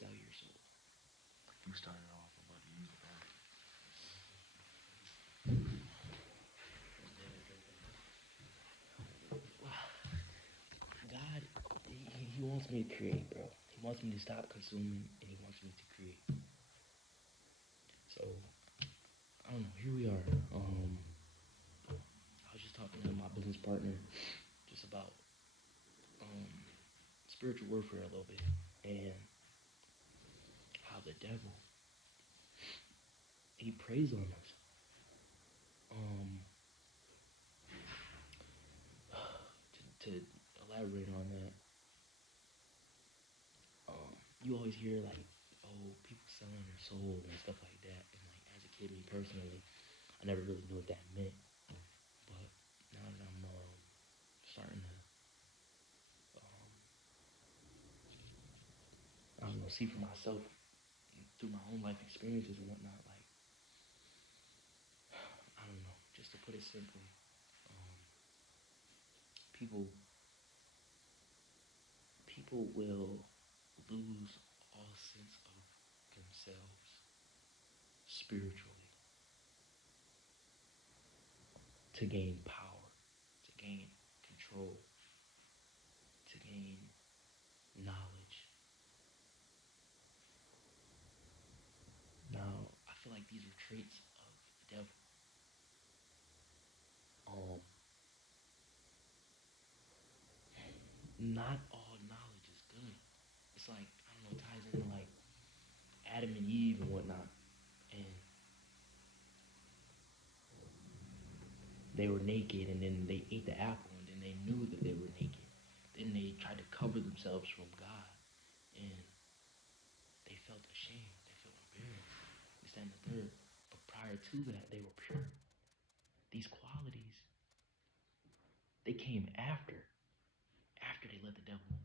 sell your soul. You started off about to use it, bro. God, he wants me to create, bro. He wants me to stop consuming, and he wants me to create. So, I don't know. Here we are. I was just talking to my business partner just about spiritual warfare a little bit, and how the devil he preys on us. To elaborate on that, you always hear like, oh, people selling their soul and stuff like that. And like as a kid, me personally, I never really knew what that meant. But now that I'm starting to, I don't know, see for myself through my own life experiences and whatnot, like, I don't know, just to put it simply, people people will lose all sense of themselves spiritually to gain power, to gain control, to gain knowledge. Now, I feel like these are traits of the devil. Um, not all knowledge is good. It's like, I don't know, it ties into like Adam and Eve and whatnot. And they were naked and then they ate the apple and then they knew that they were naked. Then they tried to cover themselves from God and they felt ashamed. They felt embarrassed. This, that, and the third. But prior to that, they were pure. These qualities, they came after they let the devil in.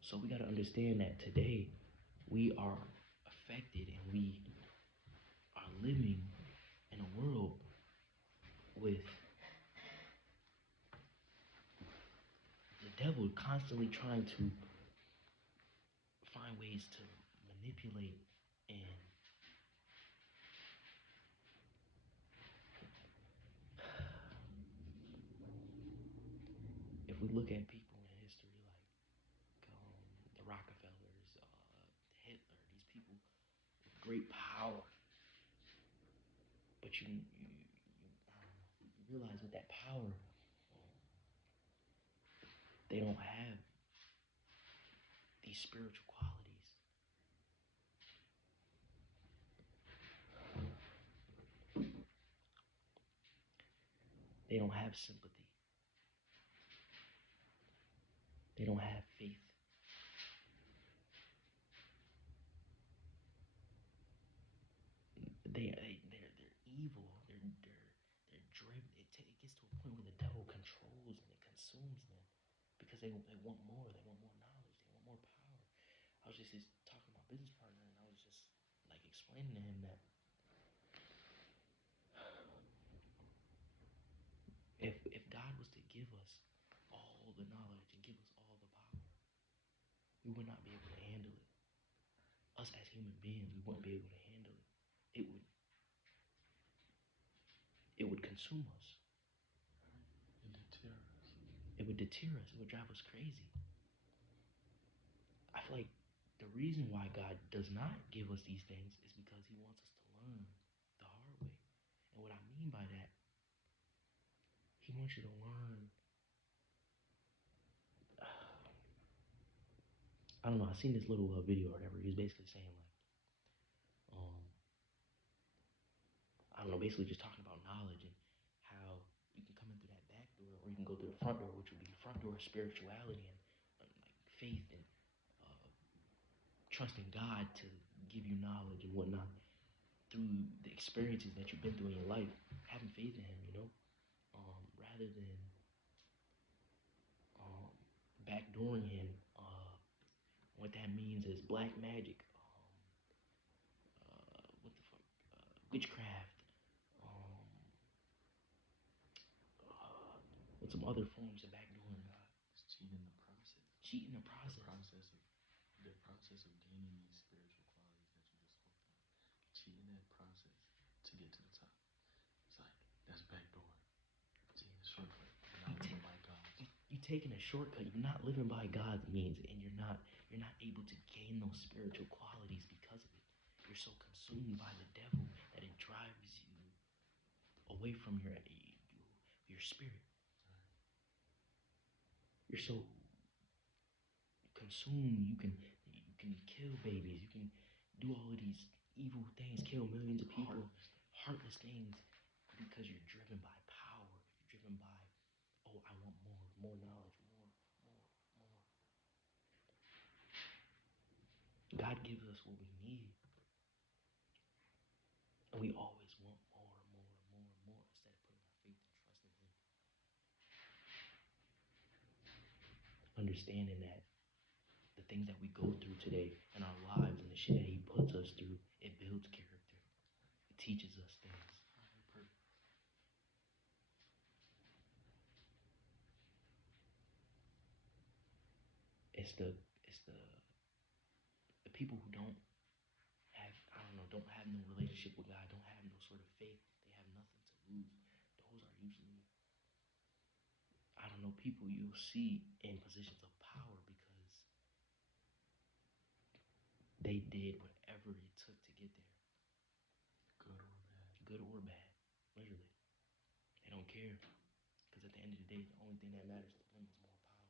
So we got to understand that today we are affected and we are living in a world with the devil constantly trying to find ways to manipulate and if we look at people in history like the Rockefellers, Hitler, these people with great power, but you realize with that power, they don't have these spiritual qualities. They don't have sympathy. They don't have faith. They're evil. They're driven. It gets to a point where the devil controls and it consumes them because they want more. They want more knowledge. They want more power. I was just talking to my business partner and I was just like explaining to him that if God was to give us all the knowledge and give us all the power, we would not be able to handle it. Us as human beings, we wouldn't be able to handle it. It would consume us. It would deter us. It would drive us crazy. I feel like the reason why God does not give us these things is because he wants us to learn the hard way. And what I mean by that, he wants you to learn. I don't know. I seen this little video or whatever. He was basically saying like, I don't know, basically just talking about knowledge and how you can come in through that back door or you can go through the front door, which would be the front door of spirituality and like faith and uh, trusting God to give you knowledge and whatnot through the experiences that you've been through in your life, having faith in him, rather than backdooring him. What that means is black magic, what the fuck, witchcraft, um, with some other forms of backdooring God. It's cheating the process. Cheating the process. The process of the process of gaining these spiritual qualities that you just spoke about, cheating that process to get to the top. It's like, that's backdoor. Taking a shortcut. You're not living by God's. You're taking a shortcut. You're not living by God's means, and you're not able to gain those spiritual qualities because of it. You're so consumed by the devil that it drives you away from your spirit. You're so consumed. You can kill babies. You can do all of these evil things, kill millions of people, heartless things, because you're driven by power. You're driven by, oh, I want more knowledge, more. God gives us what we need. And we always want more instead of putting our faith and trust in Him. Understanding that the things that we go through today in our lives and the shit that He puts us through, it builds character. It teaches us things. It's the people who don't have no relationship with God, don't have no sort of faith, they have nothing to lose. Those are usually, people you'll see in positions of power because they did whatever it took to get there. Good or bad, literally. They don't care, because at the end of the day, the only thing that matters to them is more power,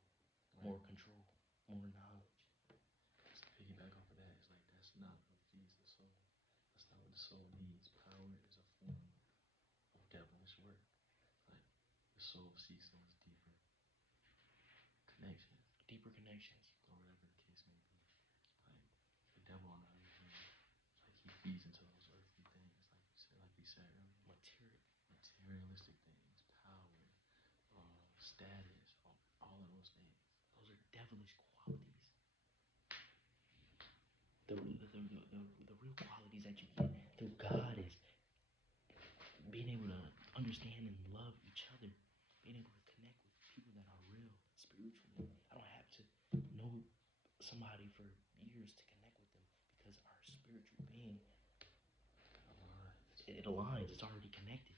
more control, more knowledge. To piggyback off of that, it's like that's not what feeds the soul. That's not what the soul needs. Power is a form of devilish work. Like the soul seeks those deeper connections, or whatever the case may be. Like the devil, on the other hand, like he feeds into those earthly things, like we said earlier, materialistic things, power, status, all of those things. Those are devilish qualities. The real qualities that you get through God is being able to understand and love each other, being able to connect with people that are real spiritually. I don't have to know somebody for years to connect with them, because our spiritual being it aligns. It's already connected.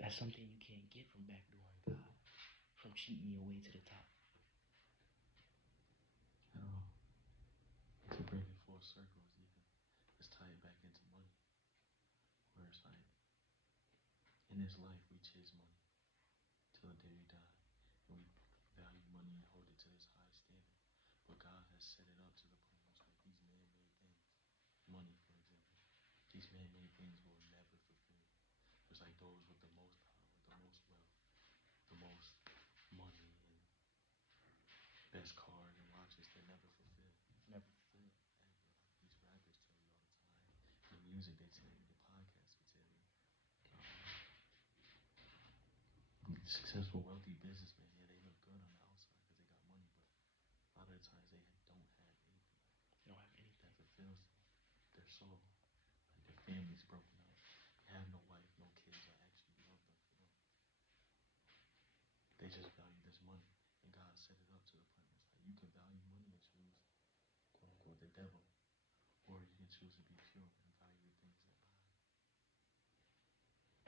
That's something you can't get from backdooring God, from cheating your way to the top. At all. To bring it full circle is even, let's tie it back into money. Where it's like, in this life we chase money till the day we die. And we value money and hold it to this high standard. But God has set it up to the point where it's like these man-made things, money for example, these man-made things will never fulfill. It's like those with the most power, the most wealth, the most money, and best cars and watches, they never fulfill. Never fulfill. Ever. Like these rappers tell you all the time. The music they tell you, the podcasts will tell you. Successful, wealthy businessmen, yeah, they look good on the outside because they got money, but a lot of the times they don't have anything. They don't have anything that fulfills their soul. Like their family's broken up. They have no wife, no kids that actually love them for them. They just value this money. And God set it up to the point where it's like you can value money and choose, quote unquote, the devil. Or you can choose to be pure and value the things that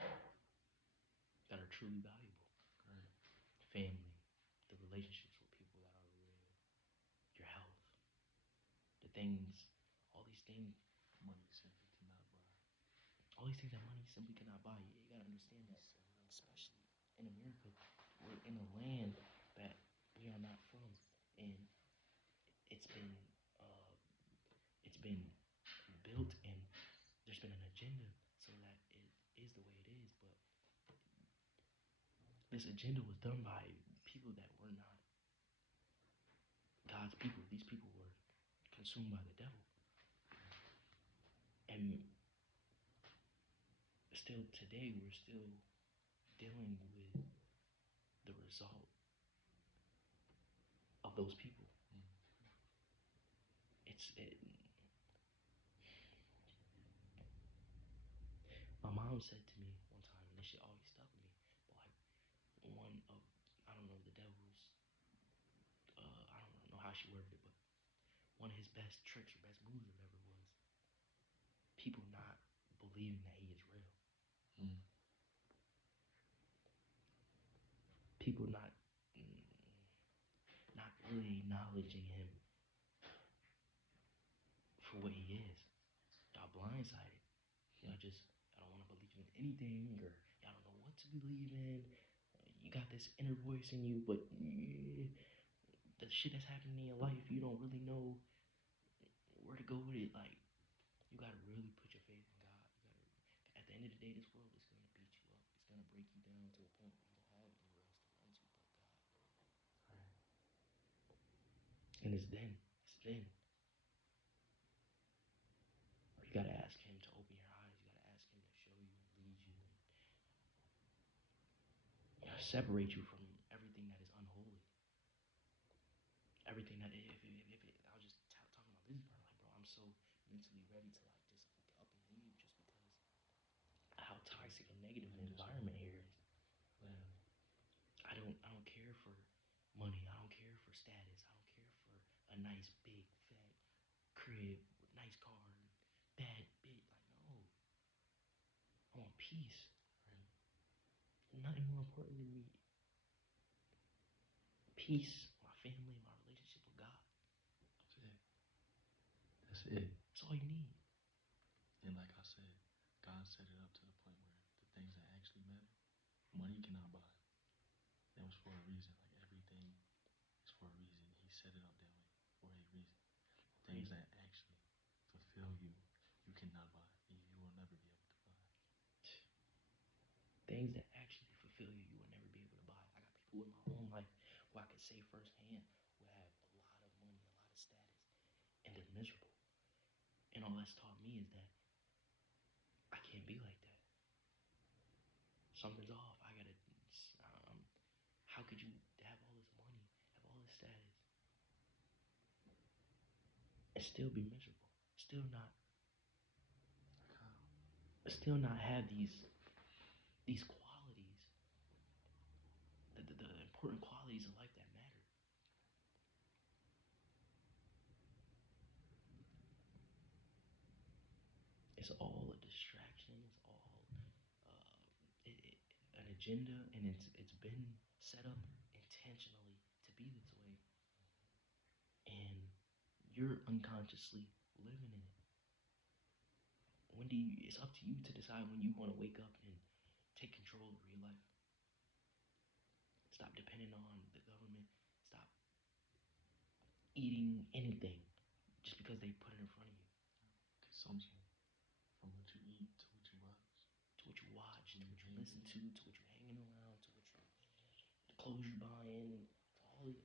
God, that are truly valuable. Right. Family, the relationships with people that are real, your health, the things, all these things money simply cannot buy. All these things that money simply cannot buy. You gotta understand that, especially in America, we're in a land that we are not from, and it's been built, and there's been an agenda so that it is the way it is. But this agenda was done by people that were not God's people. These people were consumed by the devil, and still today we're still dealing with the result of those people. My mom said to me one time, and this shit always stuck with me, but like one of, I don't know, the devil's she worded it, but one of his best tricks or best moves or whatever was people not believing that he is real. Mm. People not really acknowledging him for what he is. Y'all blindsided. Y'all don't want to believe in anything, or y'all don't know what to believe in. You got this inner voice in you, but the shit that's happening in your life, you don't really know where to go with it. Like, you gotta really put your faith in God. At the end of the day, this world is gonna beat you up. It's gonna break you down to a point where you don't have anywhere else to run to but God. Right. And it's then. You gotta ask Him to open your eyes. You gotta ask Him to show you and lead you and separate you from everything that is unholy. Everything that I was just talking about this part, like, bro, I'm so mentally ready to like just up and leave just because how toxic and negative the environment here is. Literally. I don't care for money. I don't care for status. I don't care for a nice big fat crib with nice car and bad bit. Like, no, I want peace. Right. Nothing more important than me. Peace, my family, my relationship with God. That's it. That's it. That's all you need. And like I said, God set it up to the point where the things that actually matter, money cannot buy. That was for a reason. Like everything is for a reason. He set it up that way for a reason. Things that actually fulfill you, you cannot buy. You will never be able to buy. Things that actually fulfill you, you will never be able to buy. I got people in my own life who I can say firsthand who have a lot of money, a lot of status, and they're miserable. And all that's taught me is that I can't be like that. Something's off. How could you have all this money, have all this status, and still be miserable? Still not have these qualities, the important qualities of life that matter. It's all a distraction. It's all an agenda, and it's been set up intentionally to be this way, and you're unconsciously living in it. It's up to you to decide when you want to wake up and take control of your life. Stop depending on the government. Stop eating anything just because they put it in front of you. Consumption. From what you eat to what you watch. To what you watch, to what you listen to what you're hanging around, to the clothes you're buying, to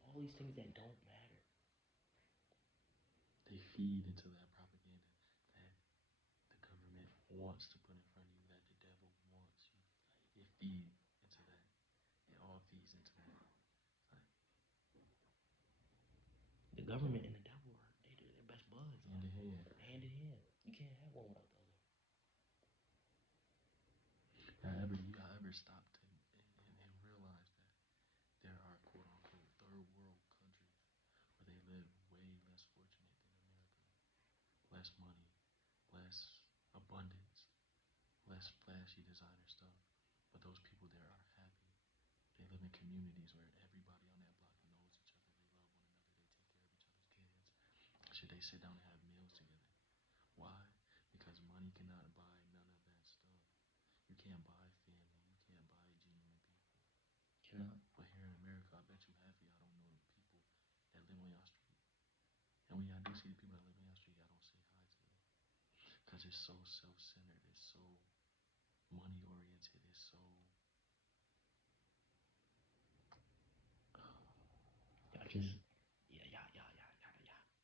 all these things that don't matter. They feed into that propaganda that the government wants to put in front of you, that the devil wants you. It feeds into that. It all feeds into that. Like, the government and the devil they're best buds. Hand in hand. Hand in hand. You can't have one without the other. Y'all ever stopped and realized that there are quote unquote third world countries where they live way less fortunate than America? Less money, less abundance, less flashy designer stuff. But those people there are happy. They live in communities where everybody on that block knows each other. They love one another. They take care of each other's kids. Should they sit down and have meals together? Why? Because money cannot buy none of that stuff. You can't buy family. You can't buy genuine people. Cannot. But here in America, I bet you half of y'all don't know the people that live on y'all street. And when y'all do see the people that live on y'all street, y'all don't say hi to them. Because it's so self-centered. It's so money-oriented. It's so... Y'all just... Yeah.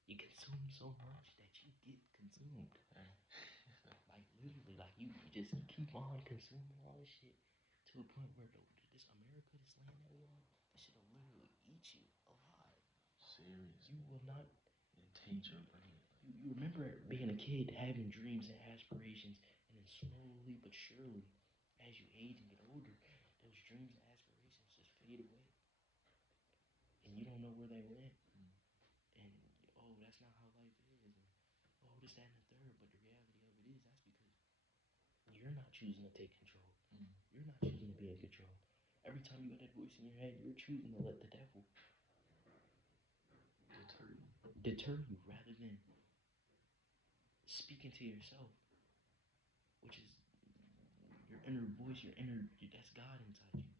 You consume so much that you get consumed. Like, literally, like, you just keep on consuming all this shit to a point where this America, this land that we on, this shit will literally eat you alive. Serious. You will not... And taint your brain. You remember being a kid, having dreams and aspirations, and then slowly but surely, as you age and get older, those dreams and aspirations just fade away. And you don't know where they went. And choosing to take control. Mm. You're not choosing to be in control. Every time you got that voice in your head, you're choosing to let the devil deter you rather than speaking to yourself, which is your inner voice, that's God inside you.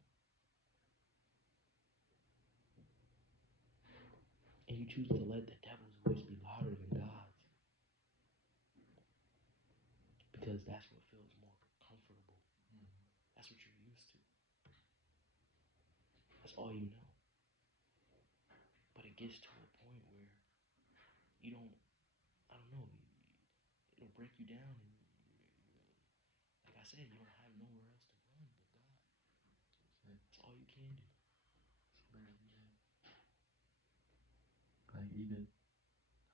And you choose to let the devil's voice be louder than God's. Because that's what feels more comfortable. That's what you're used to. That's all you know. But it gets to a point where you don't, I don't know, it'll break you down. And like I said, you don't have nowhere else to run but God. That's all you can do. Like even,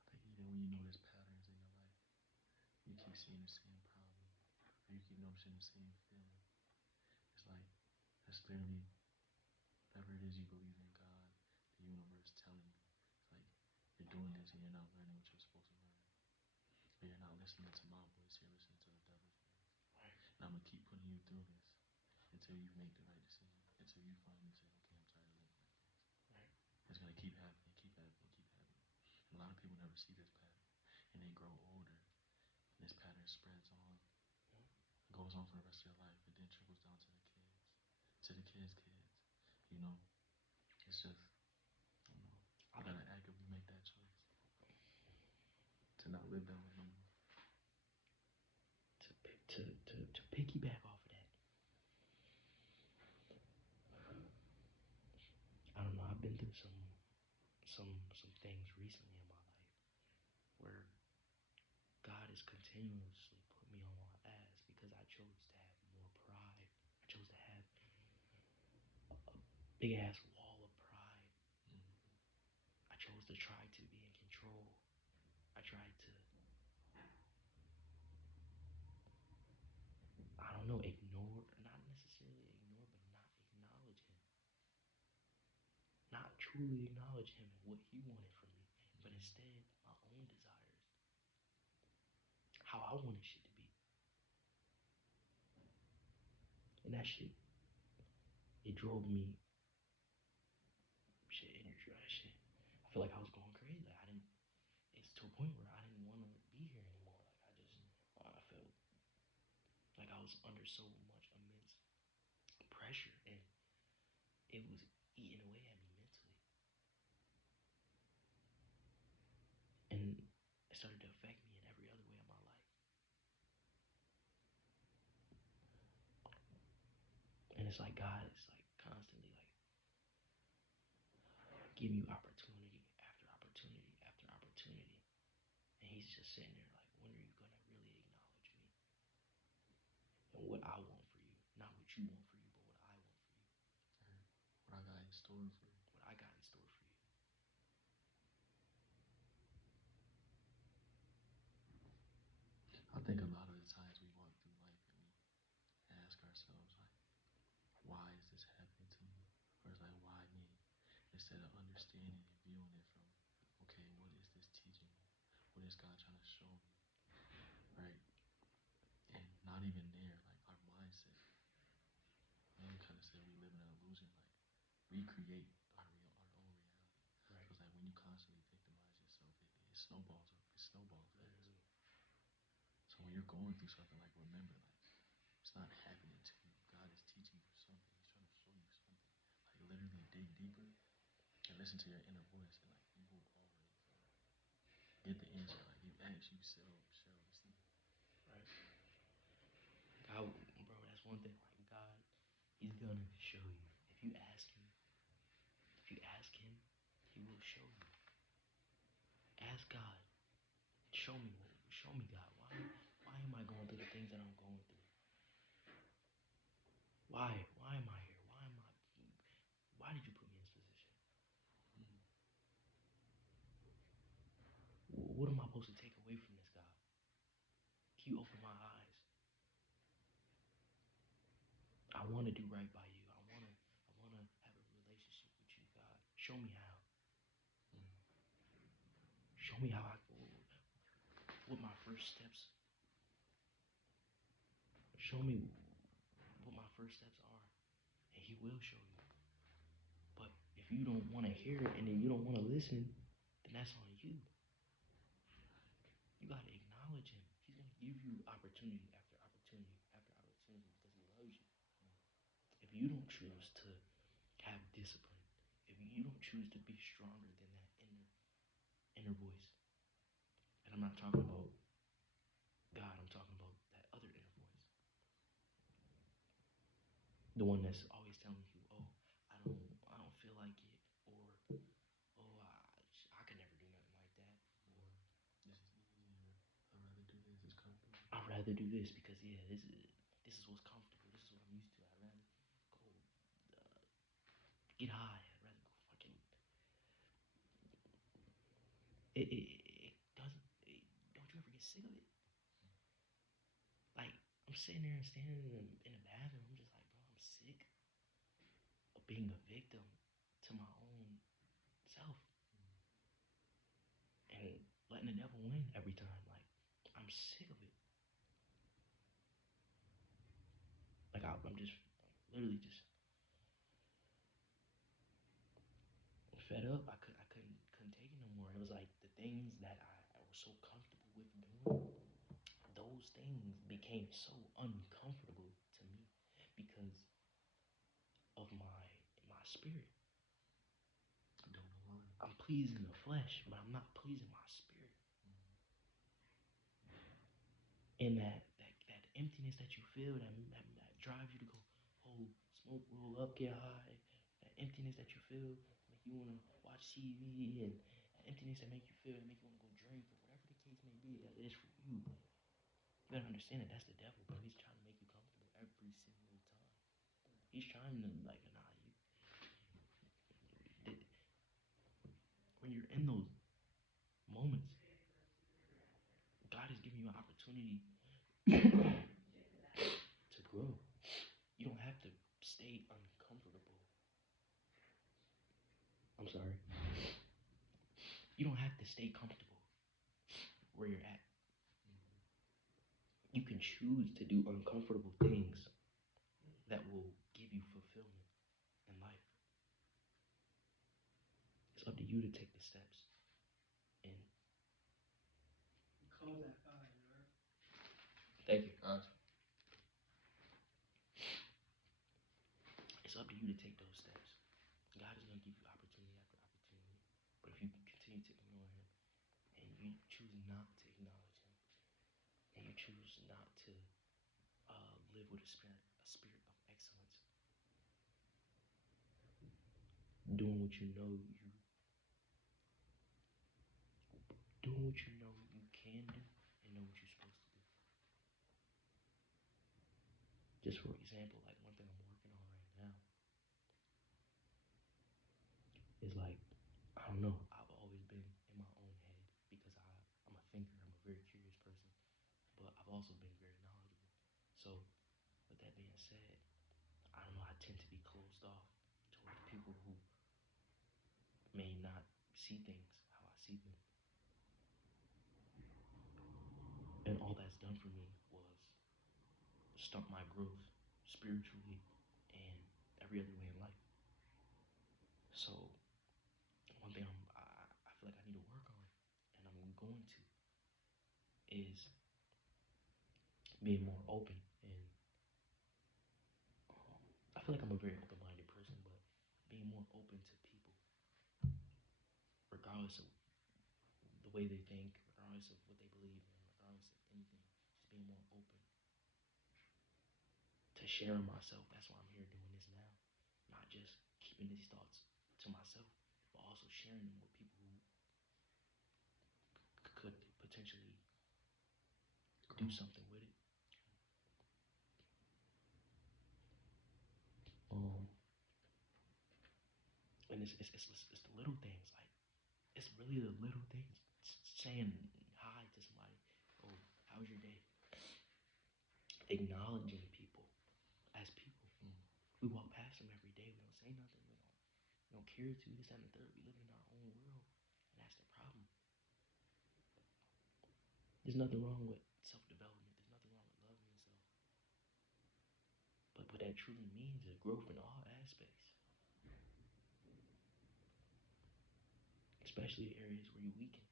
I think even when you notice patterns in your life, you keep seeing the same problem, or you keep noticing the same feeling. It's like, that's literally whatever it is you believe in God, the universe telling you. It's like, you're doing this and you're not learning what you're supposed to learn. Or you're not listening to my voice, you're listening to the devil's voice. Right. And I'm going to keep putting you through this until you make the right decision, until you finally say, okay, I'm tired of living like this. Right. It's going to keep happening, keep happening, keep happening. And a lot of people never see this pattern. And they grow older, and this pattern spreads on, goes on for the rest of their life, and then trickles down to the kids, kids. You know, it's just, I don't know. I gotta actively make that choice to not live that way no more. To piggyback off of that, I don't know. I've been through some things recently in my life where God has continuously put me on my ass because I chose to have more pride. I chose to have a big ass wall of pride. I chose to try to be in control. I tried to, I don't know, ignore, not necessarily ignore, but not acknowledge him. Not truly acknowledge him and what he wanted from me, but instead my own desires. How I wanted shit to be. And that shit, it drove me, I feel like I was going crazy. Like it's to a point where I didn't want to be here anymore. Like I felt like I was under so much immense pressure and it was eating away at me mentally. And it started to affect me in every other way of my life. And it's like God is like constantly like giving you opportunity after opportunity after opportunity. And he's just sitting there like, when are you gonna really acknowledge me? And what I want for you. Not what you want for you, but what I want for you. What I got in store for you. What I got in store for you. I think a lot of the times we walk through life and we ask ourselves, like, why is this happening to me? Or it's like, why me? Instead of understanding and viewing it from, okay, what is this teaching me? What is God trying to show me? Right? And not even there, like our mindset. You kind of said we live in an illusion, like we create our own reality. Right. So it's like when you constantly victimize yourself, it snowballs up. It snowballs fast. So when you're going through something, like remember, like it's not happening to you. God is teaching you something. He's trying to show you something. Like literally dig deeper and listen to your inner voice, and like you will always get the answer. Like you ask, you shall receive. Right. God, bro, that's one thing. Like God, he's gonna show you. If you ask him, he will show you. Ask God, show me, God. Why am I going through the things that I'm going through? Why am I here? Why did you put me in this position? What am I supposed to take away from this, God? Can you open my eyes? I want to do right by you. I want to have a relationship with you, God. Show me how. Show me what my first steps. show me what my first steps are, and he will show you. But if you don't want to hear it and then you don't want to listen, then that's on you. You got to acknowledge him. He's going to give you opportunity after opportunity after opportunity because he loves you. If you don't choose to have discipline, if you don't choose to be stronger than that inner voice, and I'm not talking about God, I'm talking about that other inner voice, the one that's always telling you, oh, I don't feel like it, or oh, I could never do nothing like that, or this is easier. I'd rather do this. It's comfortable. I'd rather do this because yeah, this is what's comfortable. This is what I'm used to. I'd rather go get high. I'd rather go fucking. It doesn't. Don't you ever get sick of it? Like I'm sitting there and standing in the bathroom. I'm just like, bro, I'm sick of being a victim to my own self and letting the devil win every time. Like I'm sick of it. Like I'm just literally just fed up. I couldn't take it no more. It was like the things that I was so comfortable with doing, those things became so uncomfortable to me because of my spirit. I don't know why. I'm pleasing the flesh, but I'm not pleasing my spirit. And that emptiness that you feel, that drives you to go, oh, smoke, roll up, get high. That emptiness that you feel, make you want to watch TV, and that emptiness that make you feel, that make you want to go drink, or whatever the case may be, that is for you. You gotta understand that that's the devil, bro. He's trying to make you comfortable every single time. He's trying to like, nah, when you're in those moments, God is giving you an opportunity to grow. You don't have to stay uncomfortable. I'm sorry. You don't have to stay comfortable where you're at. You can choose to do uncomfortable things that will give you fulfillment in life. It's up to you to take the steps. And Call that fire, right? thank you. Gotcha. It's up to you to take those steps. God is going to give you opportunity after opportunity. But if you continue to ignore him and you choose not to acknowledge him and you choose not to live with a spirit of excellence, doing what you know you can do and know what you're supposed to do. Just for example, like one thing I'm working on right now is like, I don't know, I've always been in my own head because I'm a thinker, I'm a very curious person, but I've also been very knowledgeable. So with that being said, I don't know, I tend to be closed off towards people who may not see things how I see them. And all that's done for me was stunt my growth spiritually and every other way in life. So one thing I feel like I need to work on, and I'm going to, is being more open. And I feel like I'm a very open-minded person, but being more open to people, regardless of the way they think, regardless of what they believe in, regardless of anything, just being more open to sharing myself. That's why I'm here doing this now. Not just keeping these thoughts to myself, but also sharing them with people who could potentially do something with it. And it's the little things. Like, it's really the little things. Saying hi to somebody. Oh, how was your day? Acknowledging people as people. We walk past them every day. We don't say nothing. We don't care to. This, that, and the third. We live in our own world. And that's the problem. There's nothing wrong with self-development. There's nothing wrong with loving yourself. that truly means is growth in all aspects, especially areas where you weaken.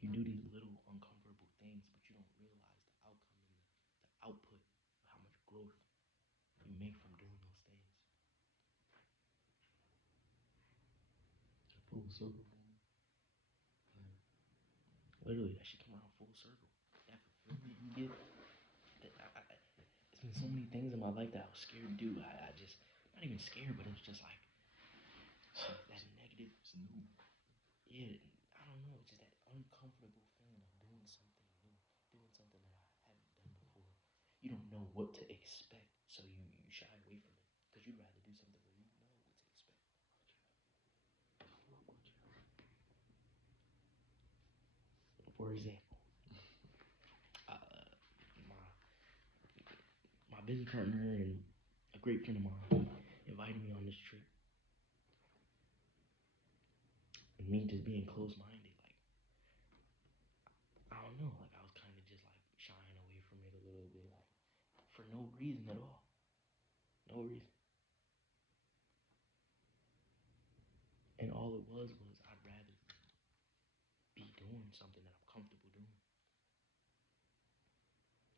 You do these little uncomfortable things, but you don't realize the outcome and the output of how much growth you make from doing those things. Full circle for me. Literally, that should come around full circle. That fulfillment you get. It's been so many things in my life that I was scared to do. I just, not even scared, but it's just like that negative. It's new. Yeah, I don't know. It's just that uncomfortable feeling of doing something new, doing something that I haven't done before. You don't know what to expect, so you shy away from it because you'd rather do something where you know what to expect. For example, my business partner and a great friend of mine invited me on this trip. And me just being closed-minded, like, I don't know, like I was kind of just like shying away from it a little bit, like for no reason at all. No reason. And all it was I'd rather be doing something that I'm comfortable doing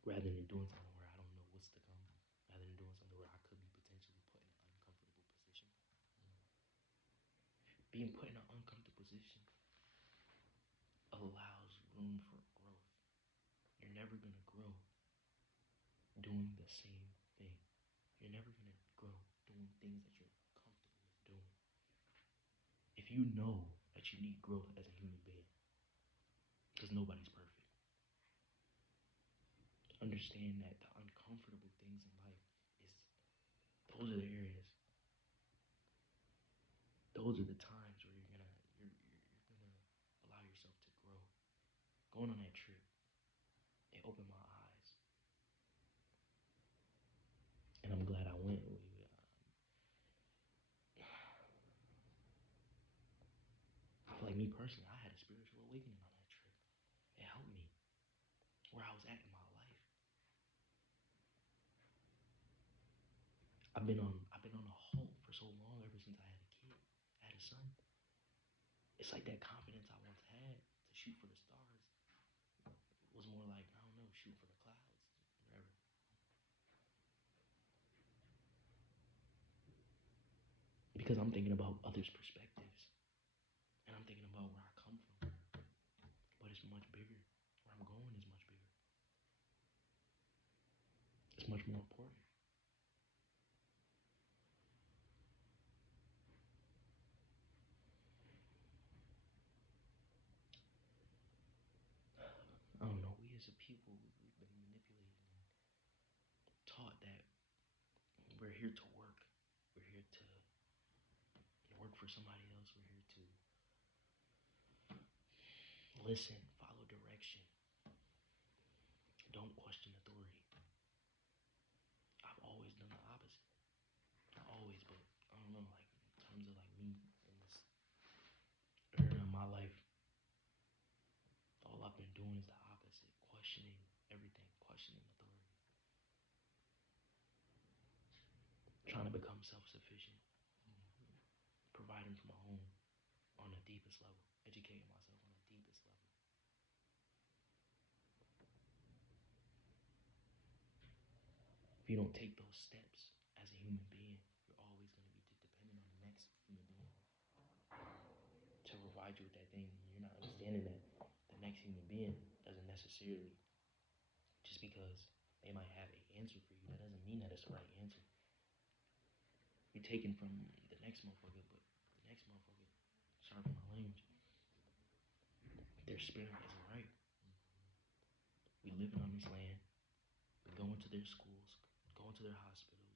rather than doing something where I don't know what's to come, rather than doing something where I could be potentially put in an uncomfortable position. Being put in an uncomfortable position allows room for growth. You're never going to grow doing the same thing. You're never going to grow doing things that you're comfortable with doing. If you know that you need growth as a human being, because nobody's perfect, understand that the uncomfortable things in life those are the areas. Those are the times where you're gonna allow yourself to grow. Going on that trip, it opened my eyes, and I'm glad I went. I feel like me personally, I had a spiritual awakening on that trip. It helped me where I was at in my life. I've been on a halt for so long ever since I had a kid, I had a son. It's like that confidence I once had to shoot for the stars was more like, I don't know, shoot for the clouds, whatever. Because I'm thinking about others' perspectives, and I'm thinking about where I come from. But it's much bigger. Where I'm going is much bigger. It's much more important. I don't know. We as a people, we've been manipulated and taught that we're here to work. We're here to work for somebody else. We're here to listen, follow direction. Don't question authority. I've always done the opposite. Always, but I don't know, like in terms of like me in this area of my life, all I've been doing is the opposite, questioning everything, questioning authority, trying to become self-sufficient, providing for my own on the deepest level, educating myself on the deepest level. If you don't take those steps as a human being, you're always going to be dependent on the next human being to provide you with that thing. You're not understanding that the next human being doesn't necessarily, just because they might have an answer for you, that doesn't mean that it's the right answer. You're taking from the next motherfucker, but the next motherfucker, sorry for my language, their spirit isn't right. We living on this land, we going to their schools, going to their hospitals,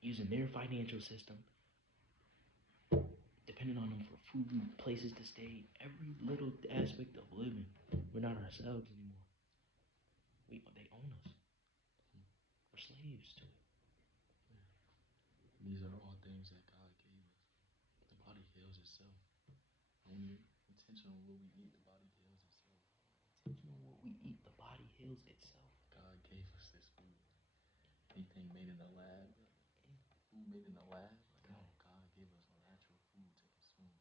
using their financial system, depending on them for food, places to stay, every little aspect of living. We're not ourselves anymore. They own us. We're slaves to it. These are all things that God gave us. The body heals itself. when we're intentional what we eat, the body heals itself. Intentional what we eat, the body heals itself. God gave us this food. Anything made in a lab, food made in a lab, like no, God gave us natural food to consume.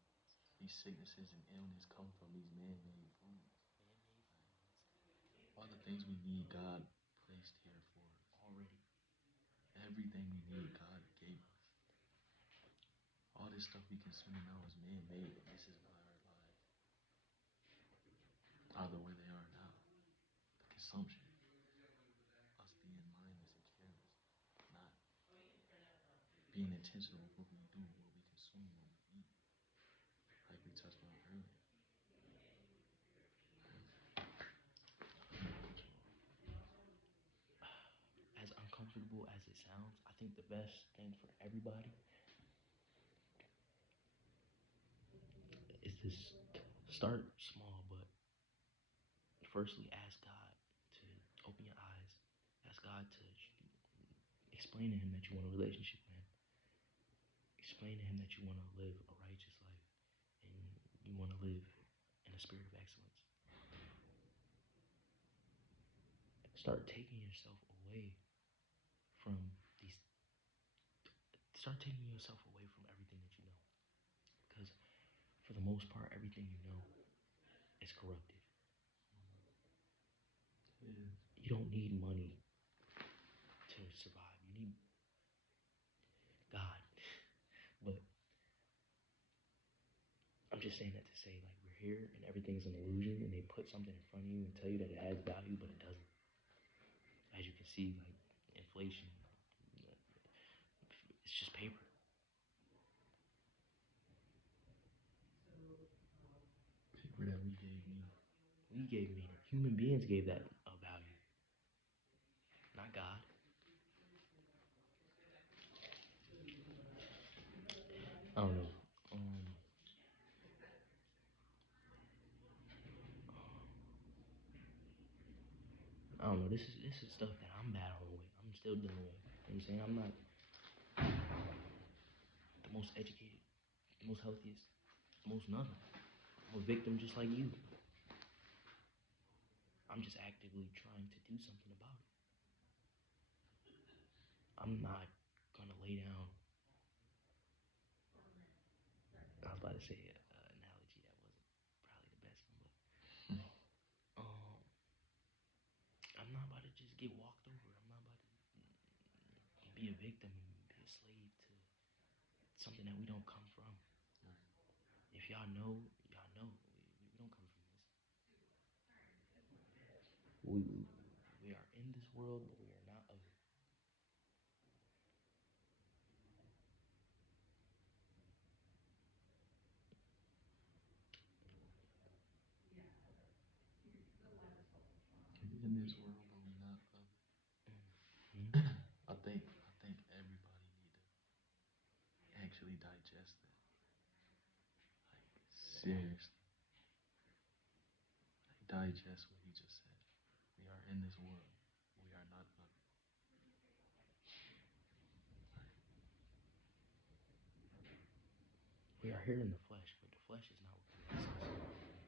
These sicknesses and illness come from these man-made foods. All the things we need, God placed here for us Already. Everything we need, God gave us. All this stuff we consuming now is man-made, and this is why our lives are the way they are now. The consumption, us being mindless and careless, not being intentional with what we do, what we consume, what we eat, like we touched on earlier. As uncomfortable as it sounds, I think the best thing for everybody is this: start small, but firstly ask God to open your eyes. Ask God to explain to Him that you want a relationship with Him. Explain to Him that you want to live a righteous life and you want to live in a spirit of excellence. Start taking yourself away from these. Start taking yourself away from everything that you know, because for the most part, everything you know is corrupted. You don't need money to survive. You need God. But I'm just saying that to say, like, we're here and everything's an illusion, and they put something in front of you and tell you that it has value, but it doesn't. As you can see, like, inflation, it's just paper. Paper that we gave meaning. We gave meaning. Human beings gave that a value, not God. I don't know. I don't know. This is stuff that I'm battling with. I'm still dealing with. You know what I'm saying? I'm not the most educated, the most healthiest, the most nothing. I'm a victim just like you. I'm just actively trying to do something about it. I'm not gonna lay down. I was about to say an analogy that wasn't probably the best one, but I'm not about to just get walked over. I'm not about to be a victim and be a slave to something that we don't come from. If y'all know, y'all know. We don't come from this. We are in this world, but we are not of it. In this world, but we not of it. Mm-hmm. I think everybody need to actually digest that. Like seriously. Like digest what he just said. We are in this world. We are not of it. We are here in the flesh, but the flesh is not what connects us.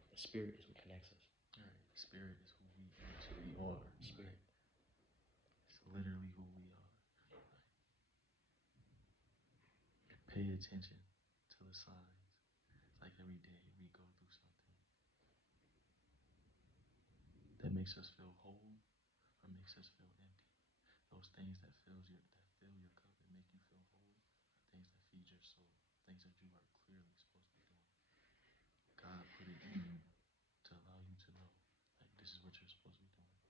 The spirit is what connects us. Alright. Spirit is who we actually are. Spirit. It's literally who we are. Pay attention to the signs. It's like every day we go through something that makes us feel whole or makes us feel empty. Those things that fill your cup and make you feel whole are things that feed your soul. Things that you are clearly supposed to be doing. God put it in you to allow you to know, like, this is what you're supposed to be doing.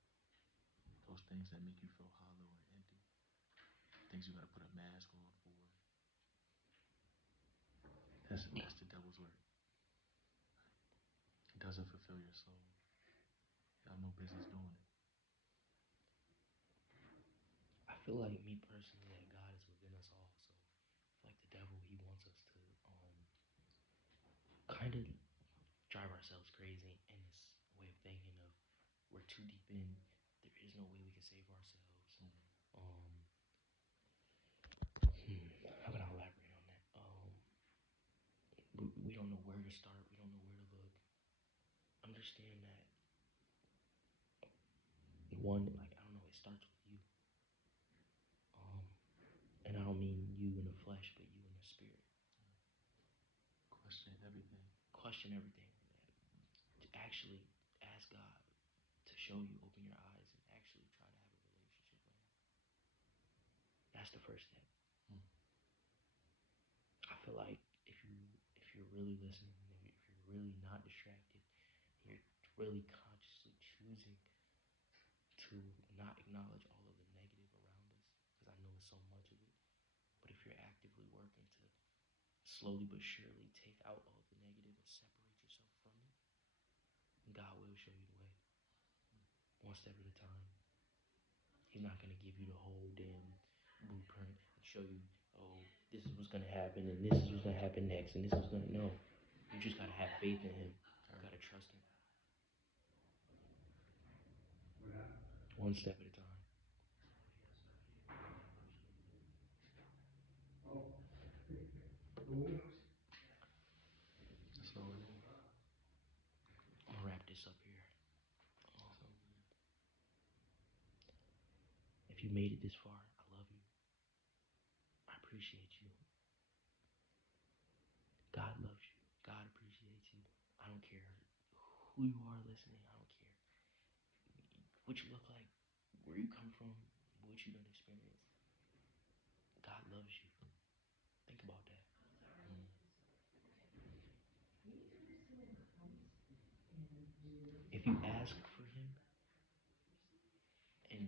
Those things that make you feel hollow and empty. Things you gotta put a mask on for. That's the devil's work. It doesn't fulfill your soul. You have no business doing it. I feel like, me personally, that God is within us all. So, like the devil, he wants us to kind of drive ourselves crazy in this way of thinking of we're too deep in. There is no way we can save ourselves. How can I elaborate on that? We don't know where to start. We don't know understand that one, like, I don't know, it starts with you. Um, and I don't mean you in the flesh, but you in the spirit. Question everything. Question everything. To actually ask God to show you, open your eyes, and actually try to have a relationship with Him. That's the first step. I feel like if you're really listening, if you're really not distracted, you're really consciously choosing to not acknowledge all of the negative around us, because I know it's so much of it. But if you're actively working to slowly but surely take out all the negative and separate yourself from it, God will show you the way, one step at a time. He's not going to give you the whole damn blueprint and show you, oh, this is what's going to happen, and this is what's going to happen next, and this is going to, no. You just got to have faith in Him. You got to trust Him. One step at a time. That's all it is. I'm going to wrap this up here. If you made it this far, I love you. I appreciate you. God loves you. God appreciates you. I don't care who you are listening. I don't care what you look like, where you come from, what you done experienced. God loves you. Think about that. If you ask for Him and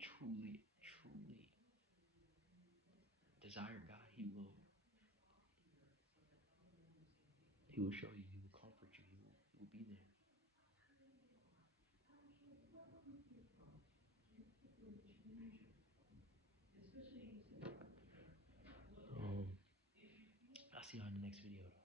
truly, truly desire God, He will show you. He will comfort you. He will be there. I'll see you on the next video.